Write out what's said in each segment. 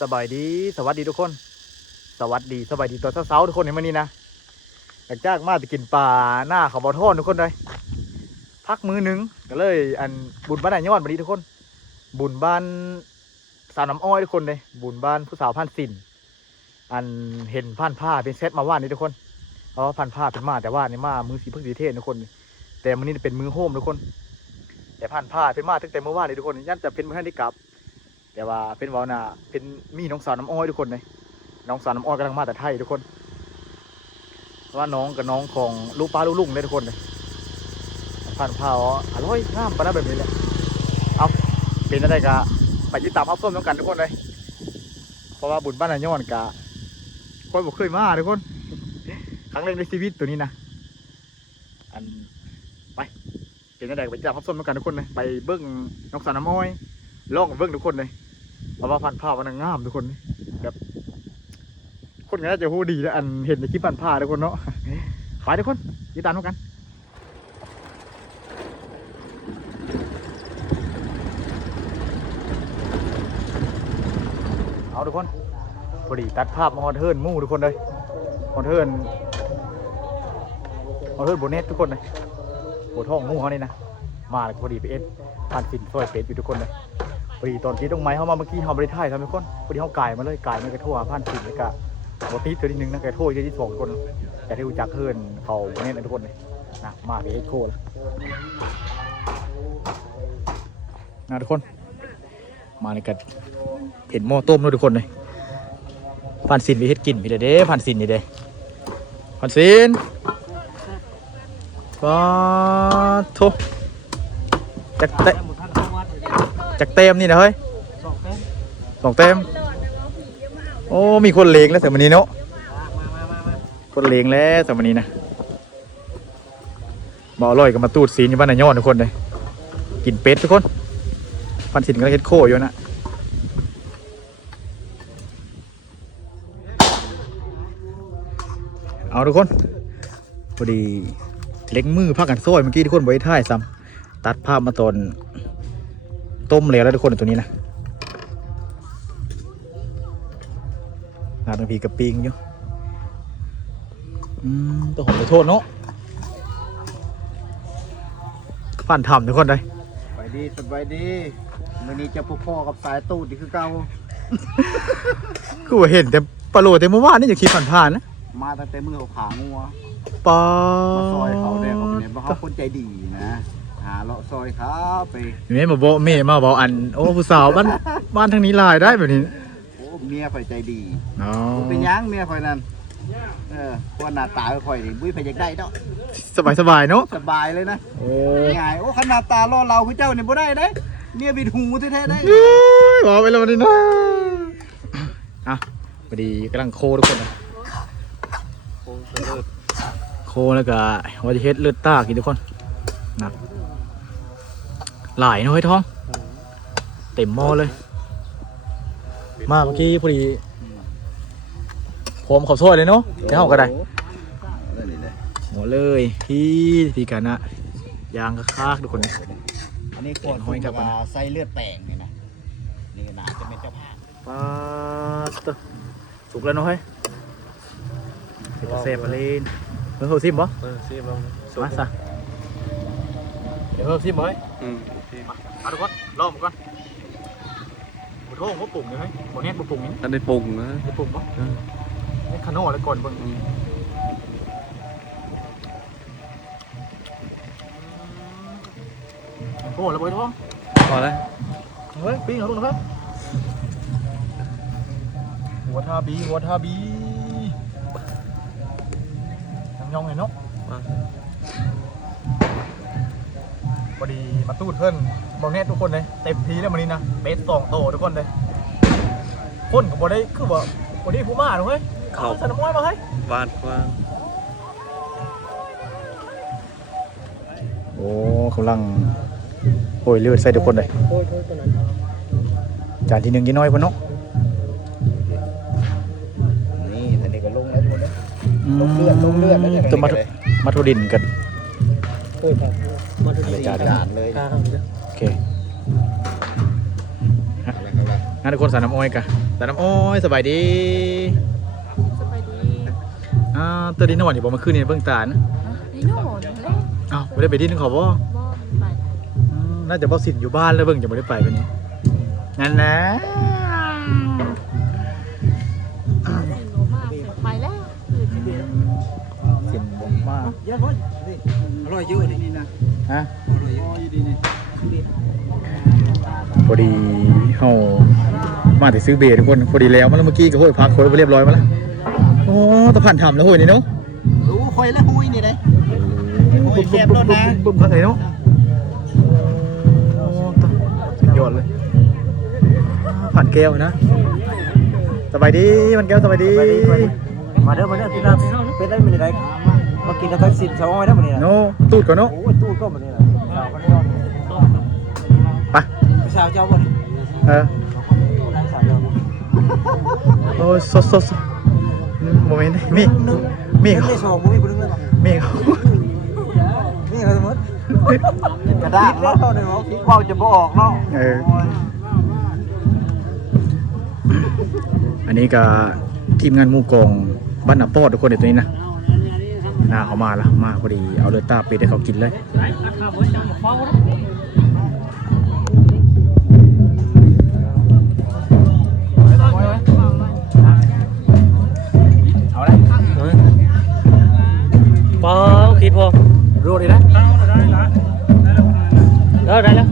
สบายดีสวัสดีทุกคนสวัสดีสบายดีตอนเช้าๆทุกคนเห็นมั้ยนี่นะอยากจ้างมาจะกินปลาหน้าเขาบ่อทอดทุกคนเลยพักมื้อนึงก็เลยอันบุญบ้านไหนยอดวันนี้ทุกคนบุญบ้านสาวน้ำอ้อยทุกคนเลยบุญบ้านผู้สาวพันสินอันเห็นพันผ้าเป็นเซตมาว่านนี่ทุกคนเพราะว่าพันผ้าเป็นมาแต่ว่านี่มามือสีพึ่งสีเทศทุกคนแต่มื้อนี้เป็นมือโฮมทุกคนแต่พันผ้าเป็นมาตั้งแต่เมื่อวานนี่ทุกคนยันจะเป็นมื้อที่กลับแต่ว่าเป็นวานาเป็นมีน้องสาวน้ำอ้อยทุกคนเลยน้องสาวน้ำอ้อยกำลังมาแต่ไทยทุกคนว่าน้องกับน้องของลูกป้าลูกลุงเลยทุกคนเลยพันผ้าอร่อยงามปะนะแบบนี้แหละเอาเป็นอะไรกะไปติดตามอัพส้มต้องกันทุกคนเลยเพราะว่าบุญบ้านนายย้อนกะคนบอกเคยมาทุกคนครั้งแรกในชีวิตตัวนี้นะอันไปเป็นอะไรไปติดตามอัพส้มต้องกันทุกคนเลยไปเบิ้งน้องสาวน้ำอ้อยลองเบิ้งทุกคนเลยเพราะว่าพันผ้ามันงามทุกคนแบบคนก็น่าจะพูดดีแล้วอันเห็นในคลิปพันผ้าทุกคนเนาะไปทุกคนติดตามกันเอาทุกคนพอดีตัดภาพมาฮอตเทิร์นมู่ทุกคนเลยฮอตเทิร์นโบเนสทุกคนเลยโบท่องมู่เขานี่นะมาเลยพอดีไปเอสผ่านสินซอยเฟสอยู่ทุกคนเลยพอดีตอนที่ต้องไม้เข้ามาเมื่อกี้เขาบริท่ายทำทุกคนพอดีเขาไก่มาเลยไก่ไม่กระทั่วผ่านสินเลยกะโบตีตัวที่หนึ่งนะกระทั่วที่สองคนแต่ที่รู้จักเทิร์นเขาโบเนสทุกคนเลยนะมาไปเอสโคแล้วนะทุกคนมาเลยกันเห็นหม้อต้มด้วยทุกคนเลยผ่านสินไปเฮ็ดกินพี่เด้ผ่านสินนี่เด้ผ่านสินปาโถจักเต็มนี่นะเฮ้ยสองเต็มโอ้มีคนเลงแล้วแต่วันนี้เนาะคนเลงแล้วแต่วันนี้นะบ่อร่อยก็มาตูดซีนอยู่บ้านนายย้อนทุกคนเลยกินเป็ดทุกคนผ่านสินก็เฮ็ดโคอยู่นะเอาทุกคนพอดีเล็กมือพักกันโซ่เมื่อกี้ทุกคนไว้ท่ายซ้ำตัดภาพมาตอนต้มแล้วทุกคนตัวนี้นะนาตรงพีกับปิงอยู่ตัวผมขอโทษเนาะฟันทำทุกคนเลยสบายดีสบายดีวันนี้จะพ่อกับสายตูดนี่คือเก่ากูเห็นแต่ปลาโหลแต่เมื่อวานนี่จะคิดผ่านๆนะมาตั้งแต่มือเขาขางัวปลาซอยเขาเนี่ยเขาเป็นเพราะเขาคนใจดีนะหาเลาะซอยเขาไปเมย์มาบอกเมย์มาบอกอันโอ้ผู้สาวบ้านทางนี้ลายได้แบบนี้โอ้เมียคอยใจดีอ๋อเป็นยังเมียคอยนั่นคนหน้าตาคอยบุ้ยไปอยากได้เนาะสบายเนาะสบายเลยนะโอ้ง่ายโอ้ขนาดตาล่อเราคือเจ้าเนี่ยบ่ได้เด้เมียบิดหูแท้ๆได้บอกไปแล้ววันนี้นะอ่ะพอดีกำลังโคทุกคนนะโคแล้วก็ว่าจะเฮ็ดเลือดตากินทุกคนนะหลายน้อยท้องเต็มหม้อเลยมาเมื่อกี้พอดีผมขอโทษเลยเนาะจะเอาก็ได้หัวเลยพี่กันนะยางคากทุกคนอันนี้ขวดห้อยกับไส้เลือดแปลงเนี่ยนะนี่นาจะเป็นเจ้าภาพปลาสุกแล้วเนาะเฮ้ยเซฟมาเล่นเพิ่งซิมบ่ซิมลงมาซะเดี๋ยวเพิ่งซิมบ่เอาทุกคนลองก่อนหมูโท่งเขาปรุงเลยไหมหมูแห้งปรุงนี่อันนี้ปรุงนะได้ปรุงปะนี่ขนมอะไรก่อนเบิ่งโอ้แล้วบ่อยท้องพอแล้วเฮ้ยปิ้งเอาลูกนะครับหัวทาบีย่องไงเนาะพอดีมาตู้เพื่อนบอกแน่ทุกคนเลยเต็มทีแล้ววันนี้นะเป็ด2 โตทุกคนเลยคนกับบอได้คือว่าบอได้ผู้มาถูกไหมเขาสนามมวยมาให้วาดกว้างโอ้กำลังโอยเลือดใส่ทุกคนเลยจานที่1ยี่น้อยพอเนาะนี่ท่านนี้ก็ลงแล้วคนลงเลือดตัวมาทุดินกันมาทุดินจานเลยโอเค งั้นทุกคนสารน้ำอ้อยกันสารน้ำอ้อยสบายดี สบายดี ตัวดินนอนอยู่บ่มาขึ้นนี่เบิ่งตานะ นี่โน่นเล่น อ้าวไม่ได้ไปดินเขาบ่ บอลไป น่าจะบ่สินอยู่บ้านแล้วเบิ่งจะไม่ได้ไปวันนี้นั่นนะ สิโนมากไปแล้ว สินบ่มาก เยอะคนอร่อยอยู่ดีนะ ฮะ อร่อยอยู่ดีนี่ พอดีเฮามาแต่ซื้อเบียร์ทุกคนพอดีแล้วมาแล้วเมื่อกี้ก็โหยพักโหยไปเรียบร้อยมาแล้วโอ้ตะผ่านทำแล้วโหยนี่เนาะ รู้คอยแล้วหุยนี่ได้ โอ้ยแซ่บแล้วนะ บึ้มพักเลยเนาะโอ้สุดยอดเลยผ่านแก้วนะสบายดีมันแก้วสบายดี มาเด้อที่น้ำเป็นได้มันได้มากินแล้วก็สิบสองได้มันนี่นะ โน่ตูดก่อนเนาะ โอ้ยตู้ก็มันนี่นะ ไป สาวเจ้าบ่นี่ เออ สาวเจ้า โอ้ยสดโมเมนต์มี เขา เขา ได้สองบ่มีผู้นึงเลย มีเขา นี่เขาสมมติกระด้างเนาะเดี๋ยวเว้าจะบ่ออกเนาะ อันนี้ก็ทีมงานหมู่กองบ้านนาปอดทุกคนในตัวนี้นะหน้าเขามาแล้วมาพอดีเอาเลยตาเป็ดให้เขากินเลยเอาเลย ปอคิดพอ รูดเลยนะ ได้แล้ว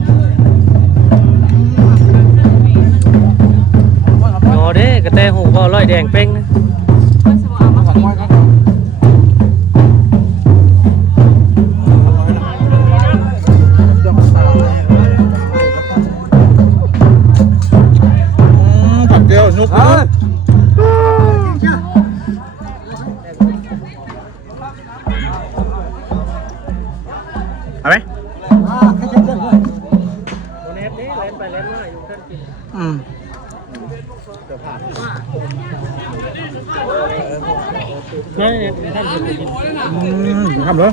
โอ้เด้กระแตหูก็ร้อยแดงเป้งนะ ผักเดียวนุกเอาไหมอืมทำเลย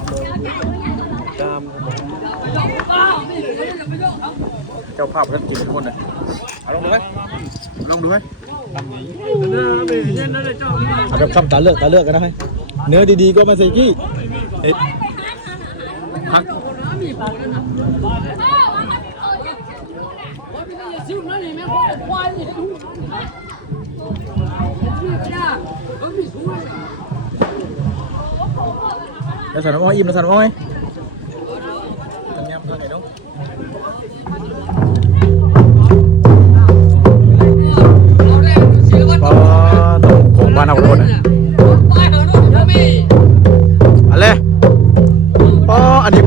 เจ้าภาพท่านกินทุกคนเลยเอาลงดูไหมลงดูไหมเอาแบบคำตาเลือกกันนะให้เนื้อดีๆก็มาใส่กี้เอ๊ะพักแล้วสั่นอ้อยอิ่มแล้วสั่นอ้อยยำเท่าไหร่เนาะต้องของบ้านเราทุกคนนะอะไรอันนี้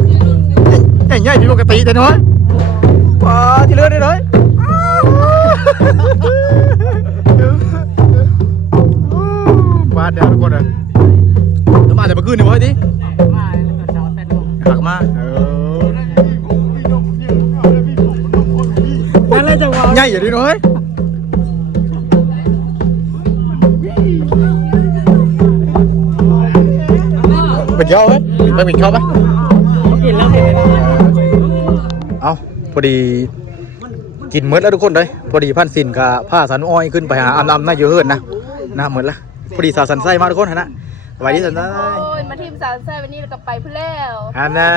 ใหญ่ๆที่ปกติแต่น้อยที่เลือดได้น้อยบ้านเดียวทุกคนเลยแล้วมาแต่เมื่อคืนนี่วะดิหักมานั่นเลยจังหวะใหญ่อยู่ดิน้อยเป็นเยอะไหมไม่เป็นชอบไหมกินแล้วเอาพอดีกินเมื่อแล้วทุกคนเลยพอดีพันสินกับผ้าสันอ้อยขึ้นไปหาอันน่าเยอะเหินนะเหมือนละพอดีสาวสันไส้มาทุกคนนะสวัสดีสันไส้ โอ้ยมาทีมสาวไส้วันนี้เราก็ไปเพื่อแล้ว อันน่ะ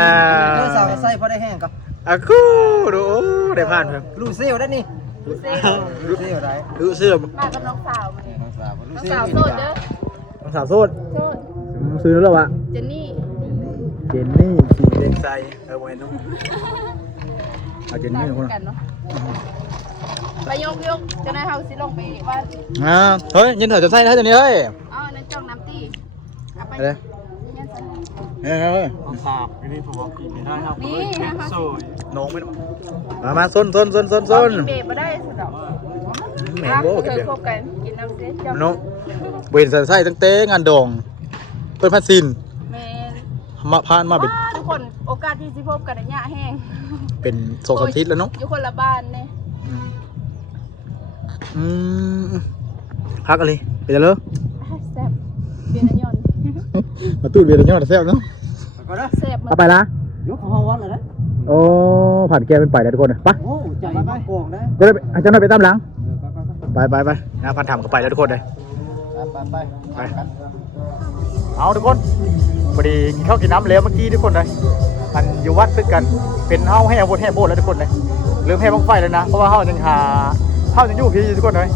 สาวไส้พอได้แห้งก็ อากูดูได้ผ่านเพิ่ม ลูเซลได้นี่ เซ็ง ลูเซลได้ ดูเสื้อ มากับน้องสาวมาเนี่ย น้องสาวลู น้อง เซล สาวโสดเด้อ น้องสาวโซด โสด ซื้อแล้ววะ เจนนี่ เจนนี่ขี่เด็กใส่โมเห็นน้องเอาเจนนี่คน กันเนาะไปยกจะได้เฮาสิลงไปว่า เฮ้ยยินเถอะจะใส่ได้ตัวนี้เฮ้ย อ๋อนั่นจ้องน้ำตีเอาไป อะไร เนี่ยสิ เฮ้ย สาวนี่ผมบอกกินไม่ได้ครับ นี่นะคะ น้องไม่ต้องมาส้น กินเบรมาได้สุดอก แหม่ รัก โว้ เค กัน ย เดียว พบกันกินน้ำเซ็ตจับ น้องเวนใส่ตั้งเต้งานดองเปิดพันซิน แมน มาพานมาเป็น ทุกคนโอกาสที่สิพบกันในยะแห้ง เป็นสองสามทิศแล้วเนาะ อยู่คนละบ้านเนี่ย พักอะไรไปจะเลย แซ่บเบียร์นายอน มาตู้เบียร์ยอดแซ่บเนาะ ก็ได้ แซ่บมา เอาไปละ ยกของวัดเลยนะ โอ้ผ่านแกเป็นไปแล้วทุกคนไป โอ้ใจมากโกงได้ จะได้จะได้ไปตามหลัง ไปนะพันธำก็ไปแล้วทุกคนเลย ไป เอาทุกคนพอดีกินข้าวกินน้ำแล้วเมื่อกี้ทุกคนเลยมันอยู่วัดซึ่งกันเป็นเฮาแห่โบสถ์แห่โบสถ์แล้วทุกคนเลยเริ่มแห่บังไฟแล้วนะเพราะว่าเฮายังอยู่พี่ทุกคนเลย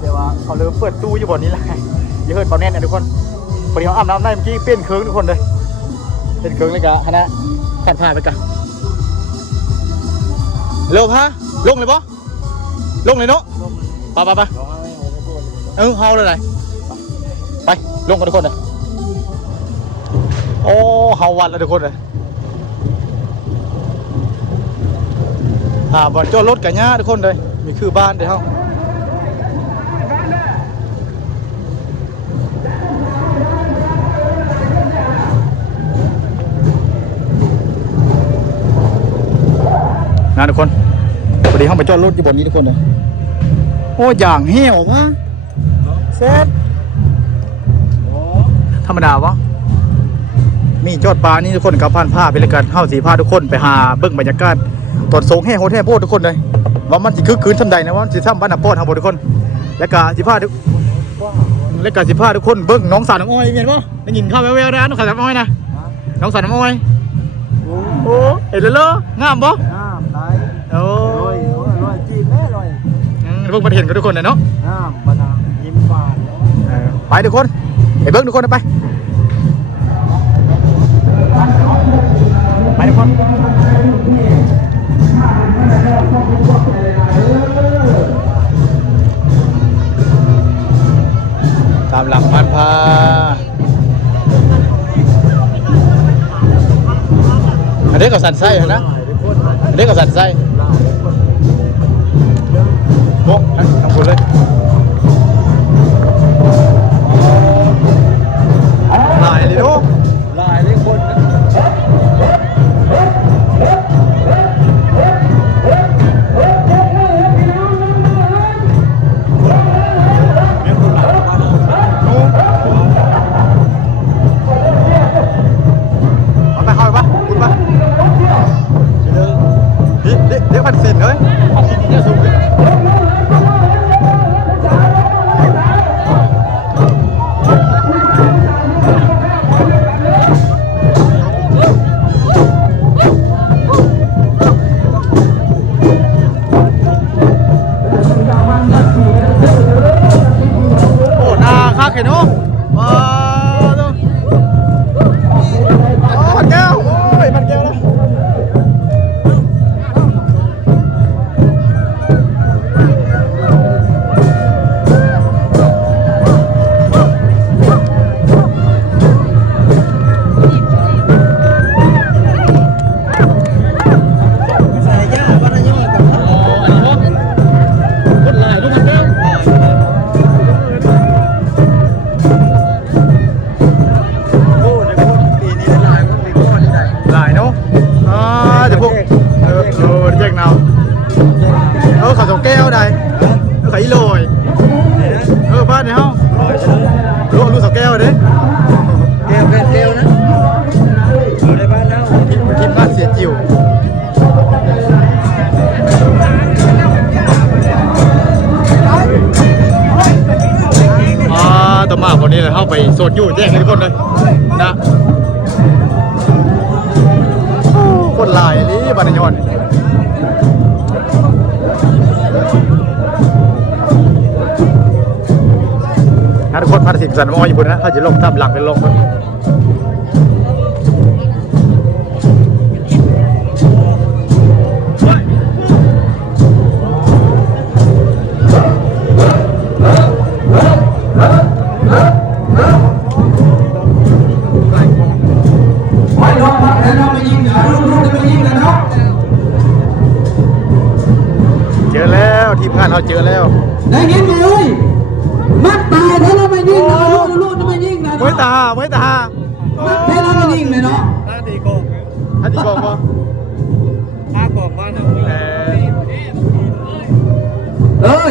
เดี๋ยวว่าเขาเริ่มเปิดตู้อยู่บนนี้แหละอย่าเฮิร์ตเบาแน่นนะทุกคนพอดีเขาอาบน้ำได้เมื่อกี้เป็นเคิร์งทุกคนเลยเป็นเคิร์งเลยกะฮะนะผ่านไปกันเร็วพะลงเลยปะลงเลยเนาะไปเฮาเลยไปลงกันทุกคนเลยโอ้เฮาวัดแล้วทุกคนเลยบอลจอดรถกันย่าทุกคนเลยมีคือบ้านเดี๋ยวเฮานะทุกคนพอดีเข้าไปจอดรถอยู่บนนี้ทุกคนเลยโอ้อย่างเหี้ยววะเซ็ตธรรมดาวะมีจอดปลานี่ทุกคนกับพันผ้าเป็นรายการเข้าสีผ้าทุกคนไปหาเบิ้งบรรยากาศตรวจสงแห่โฮเทลโพดทุกคนเลยว่ามันสิคึกคืนทำใดนะว่าสิซ้ำบ้านโพดทำโพดทุกคนและกาสีผ้าทุกคนเบิ้งน้องสาวน้องอ้อยเห็นปะได้ยินข้าวแววๆนะน้องสาวน้องอ้อยนะน้องสาวน้องอ้อยโอ้เห็นเลยเหรองามปะโอ้ยจีบแม่ลอยเพิ่งมาเห็นกันทุกคนเลยเนาะมาดามยิ้มหวานไปทุกคนไปเบิ้งทุกคนไปทุกคนตามหลังมันพาอันนี้ก็สั่นไส้นะอันนี้ก็สั่นไส้โอ้ทำคุณเลยลายเลยลูกลายเลยคนนะเอาไปเข้าไปปะคุณปะเดี๋ยวพันสินเลยพันสินนี่จะสูงเลยเห็นโอ้มาดูพันแก้วโอ้ยพันแก้วแล้วขาวแก้วได้ขายลอยบ้านเนี่ยเฮ้าลูกสาวแก้วเด้แก้วนะอยู่ในบ้านแล้วกินบ้านเสียจิ๋วต่อมาวันนี้เลยเข้าไปโซนอยู่แจ้งให้ทุกคนเลยนะคนลายนี่บ้านยอนทุกคนพันสิบสันมอญี่ปุ่นนะถ้าจะลงตามหลังเป็นลงเจอแล้วทีมงานเราเจอแล้วได้ยินไหมเอ้ยมัดตายถ้าเราไม่ยิงนะลูกถ้าไม่ยิงนะไม่ตามัดถ้าเราไม่ยิงเลยเนาะถ้าตีโกงปะถ้าบอกว่าเนี่ย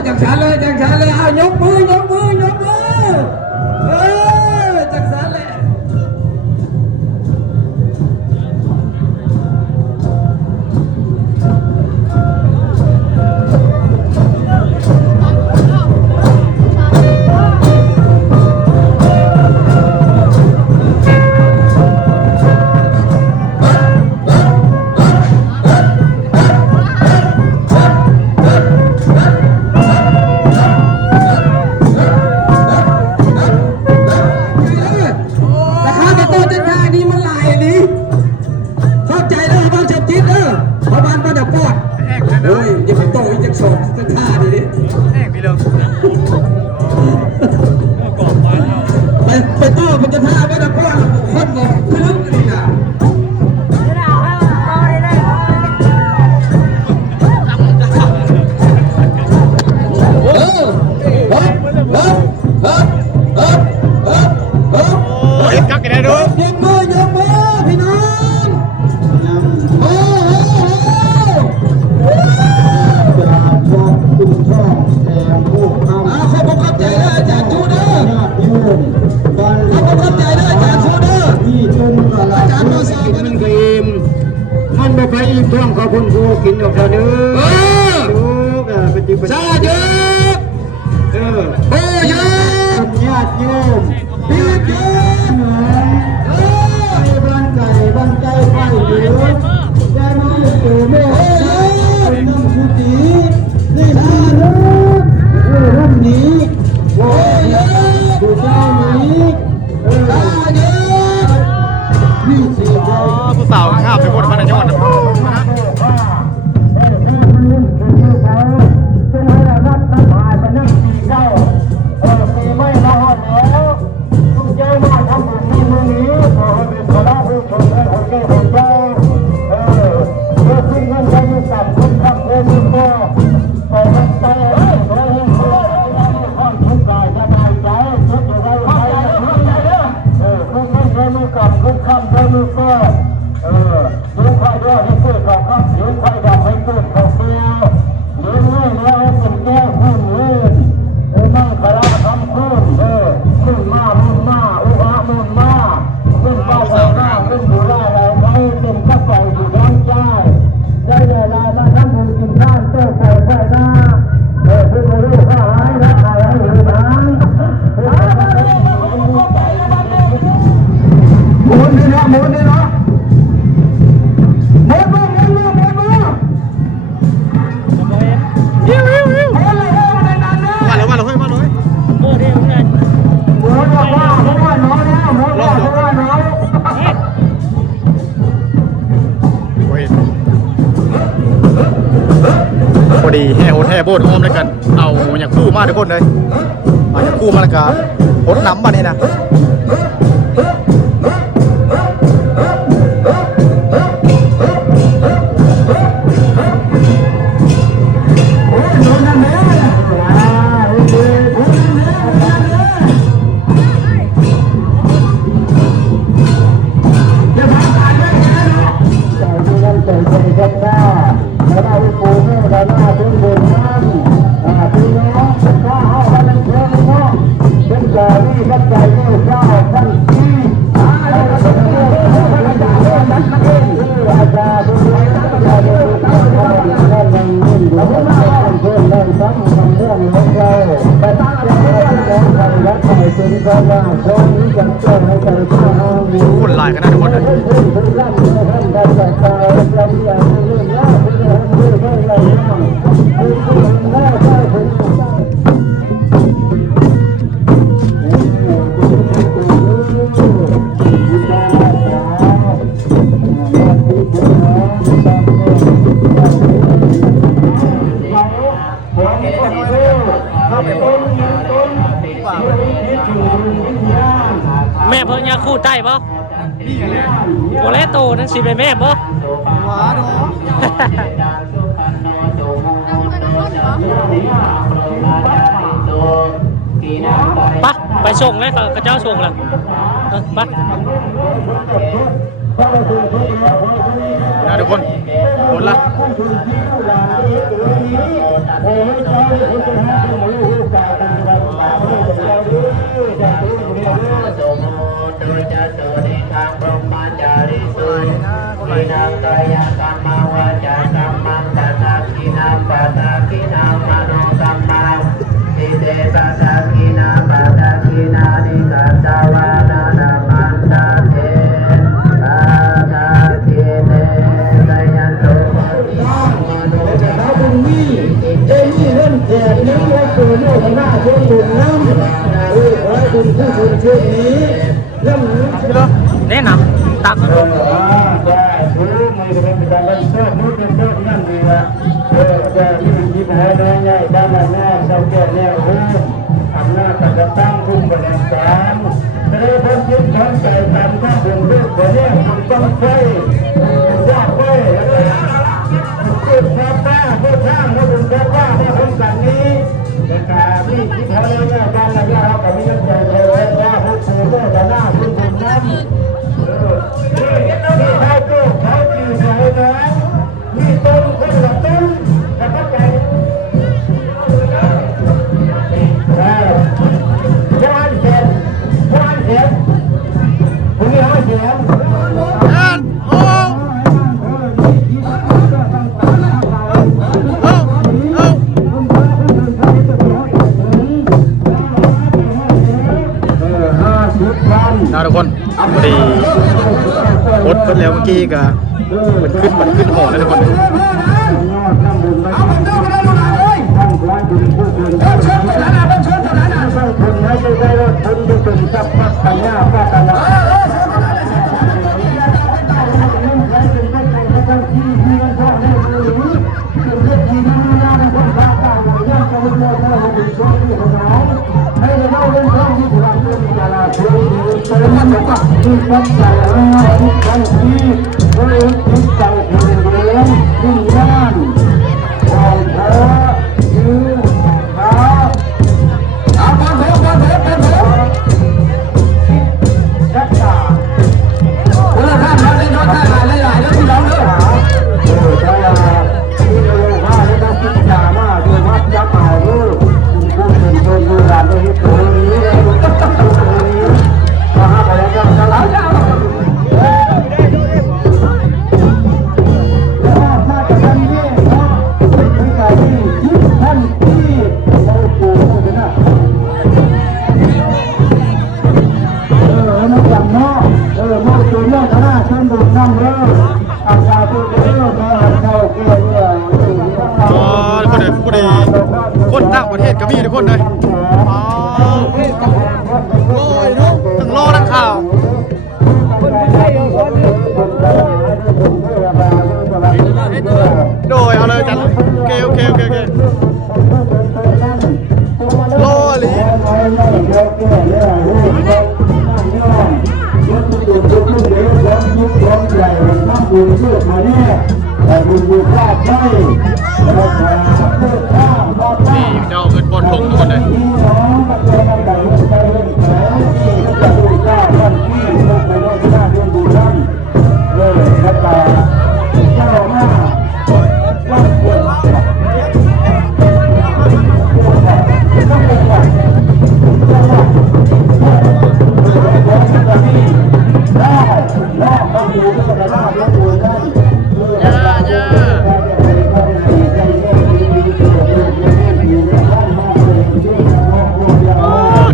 จังฉันเลยเอายกมือจังฉันเลย ไปต่อมันจะท่าไม่ได้เพราะว่าคนเนี่ยพลึกนี่นะเออเห็นกักกันได้ด้วย ยกมืพี่น้องโอ้โหจากชอบตุ้งช่องแทนผู้ทำขอบคุณใจเลยจากจูเดอร์ขอบคุณใจเลยจากจูเดอร์ที่จุนอาจารย์มาสอนกันเกมมันไม่ไปอิ่มท้องขอบคุณครูกินออกเด้อซาเด้อโอ้ยญาติโยมพี่โยมบ้านใจไฟเหลือได้มาเกิดแม่นั่งชุตินี่ฮะรุ่นนี้โอ้ยดูเจ้านี้ตาเยอะพี่สีใจ ผู้สาวข้ามไปคนพนันยอดนะ พอดีแห่โหดแห่โบดอ้อมเลยกันเอาอย่างคู่มาทุกคนเลยเอาอย่างคู่มาแล้วก็โหดน้ำมานี่นะคนหลายกันนะทุกคนเลยแม่เพิ่งยาคู่ใต้ปะโอเลโตนั่นสิเป็นแม่ปะ ว้าดอ ปะไปส่งเลยกระเจ้าส่งแล้วปะ นะทุกคนหมดละแนะนำตักอำนาจจะตั้งผู้บริการ ตามข้าบุญด้วยขอแยกบุญต้องใช้ยากไว้จุดข้าป้าเพื่อข้างเพื่อบุญข้าป้าเพื่อคนกันนี้แต่การที่ที่เขาเนี่ยการอะไรเนี่ยเราก็มีน้ำใจเลยว่าผู้สูงเนี่ยจะหน้าผู้บุญนั้นเขาโก้เขาจืดใจนะมีต้นคนละต้นแต่ก็ใจวันเสร็จพรุ่งนี้5 เสียงนะทุกคนพอดีกดเพิ่นแล้วเมื่อกี้ก็มันขึ้นหอแล้วทุกคนที่ตั้งใจให้ทั้งที่บริจิตใจเพียงเดียวที่ย่านของเธอยืนขาเอาบ้านเถอะจัดการท่านมาเล่นรถได้หลายเรื่องที่เราเลือกใช่ที่เราว่าได้ต้องคิดจามาด้วยวัดยักษ์มาลูกผู้เป็นคนดูแลด้วยที่ตัวนี้มาหาไปแล้วจะหลายอย่างคนต่างประเทศก็มีทุกคนเลยอ๋อลอยเนาะทั้งรอทั้งข่าวโดยเอาเลยจัดโอเครอหรือนี่เจ้าเงินบอลทงทุกคนเลย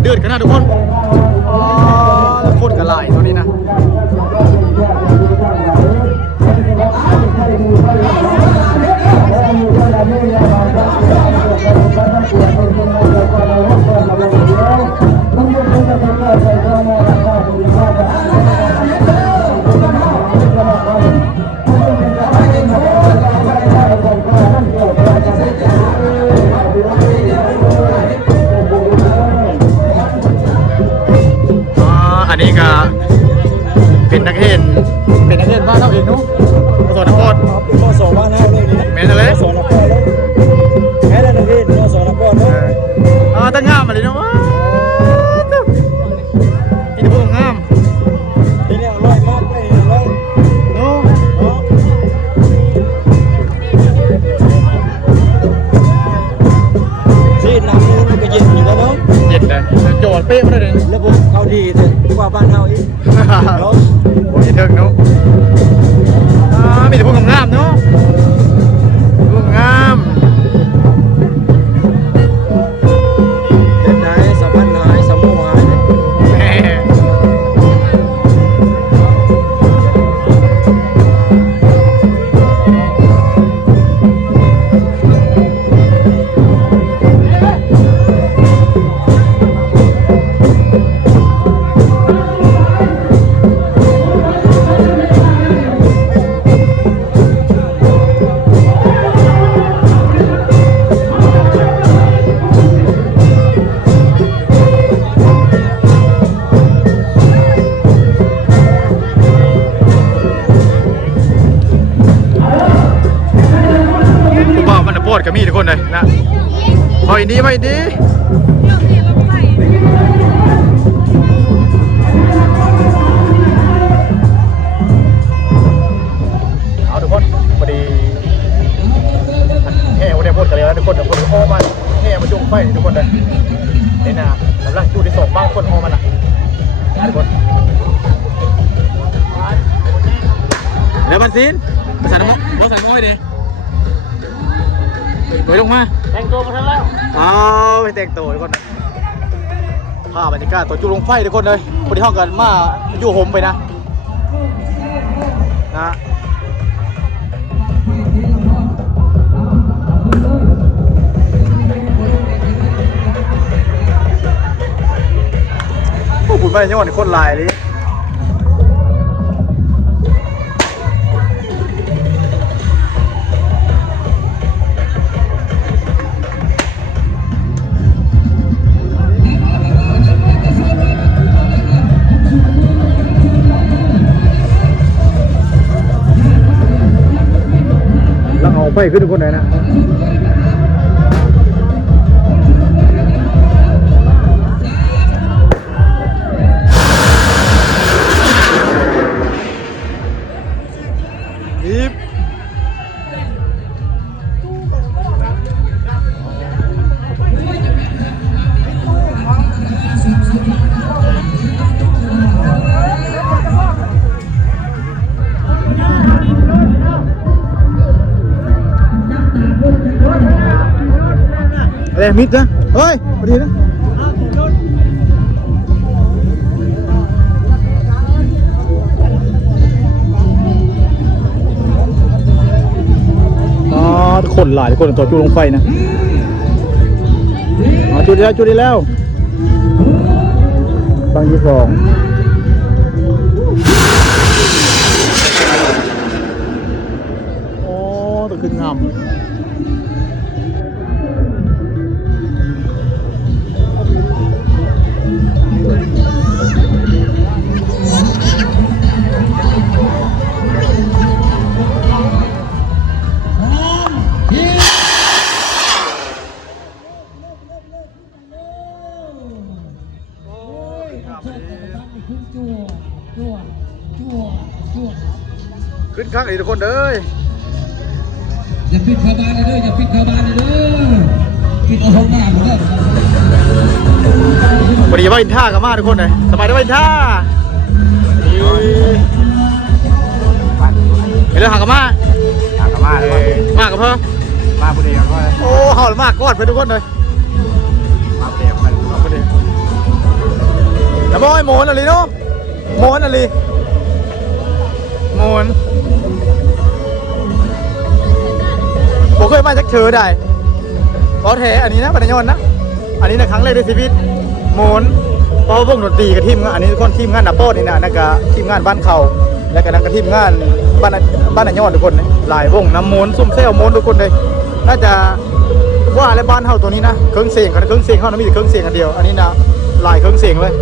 เดือดขนาดทุกคนคนกระไรตัวนี้นะอันนี้ก็เป็นนักเรียนบ้านเราเองนู้นสอนนักบอลสอนบ้านเราเลยแม่เลยสอนนักบอลเลยแม่เลยนักเรียนสอนนักบอลเลยตั้งงามมาเลยเนาะนี่พวกงามนี่เนี่ยร้อยมากเลยร้อยโน้ที่น้ำนี่มันก็เย็นอยู่แล้วเนาะเย็นเลยโจทย์เป๊ะมาเลยแล้วพวกเขาดีเลยกว่าบ้านเราอีกโอ้ยเถิงเนาะมีแต่พวกงามเนาะพวกงามเด็ดได้สะพันหายสะมูหาย ว้ดีไว้ดีเอาทุกคนพอดีแห่วันนี้พูดกันแล้วทุกคนเดี๋ยวคนโอ้มาแห่มาจุ่มไฟทุกคนเลยนี่นะกำลังจูที่ส่งบางคนโอ้มันอ่ะทุกคนแล้วมันซีนภาษาหม้อภาษาหม้อดิไปลงมาแต่งตัวมาทันแล้วเอาไปแต่งตัวทุกคนภาพบรรยากาศตัวจูลงไฟทุกคนเลยพอดีห้องกันมาอยู่โฮมไปนะโอ้บุญไปยังวันนี้โคตรลายเลยไฟขึ้นทุกคนเลยนะยิบอะไรมิดนะเฮ้ยพอดีนะทุกคนหลายทุกคนต่อจูลงไฟนะจุดดีแล้วจุดดีแล้วบางยี่สองโอ้ตัวขึ้นงามขึ้นข้างอีกทุกคนเด้ยอย่าปิดเข้าบ้านเลยอย่าปิดเข้าบ้านเลยปิดเอาห้องน้ำเลย พอดีว่าอินท่ากับมาทุกคนเลยสบายด้วยอินท่าเห็นเรื่องหางกับมามากับเพิ่มมาพอดีกันว่าโอ้ห่อมากกอดไปทุกคนเลยมาเดียวกันมาพอดีแล้วบอยโมนอะไรเนาะโมนอะไรโมนผมเคยมาจากเธอได้ขอแท้อันนี้นะปัญญานะอันนี้นะครั้งแรกในชีวิตโมนเพราะวงดนตรีกับทีมงานอันนี้คนทีมงานดับโบ้นี่นะนั่นก็ทีมงานบ้านเขาและก็นั่นก็ทีมงานบ้านยอดทุกคนเลยหลายวงน้ำโมนซุ่มเซลโมนทุกคนเลยน่าจะว่าอะไรบ้านเฮาตัวนี้นะเครื่องเสียงกันเครื่องเสียงเฮานะมีแต่เครื่องเสียงกันเดียวอันนี้นะหลายเครื่องเสียงเลย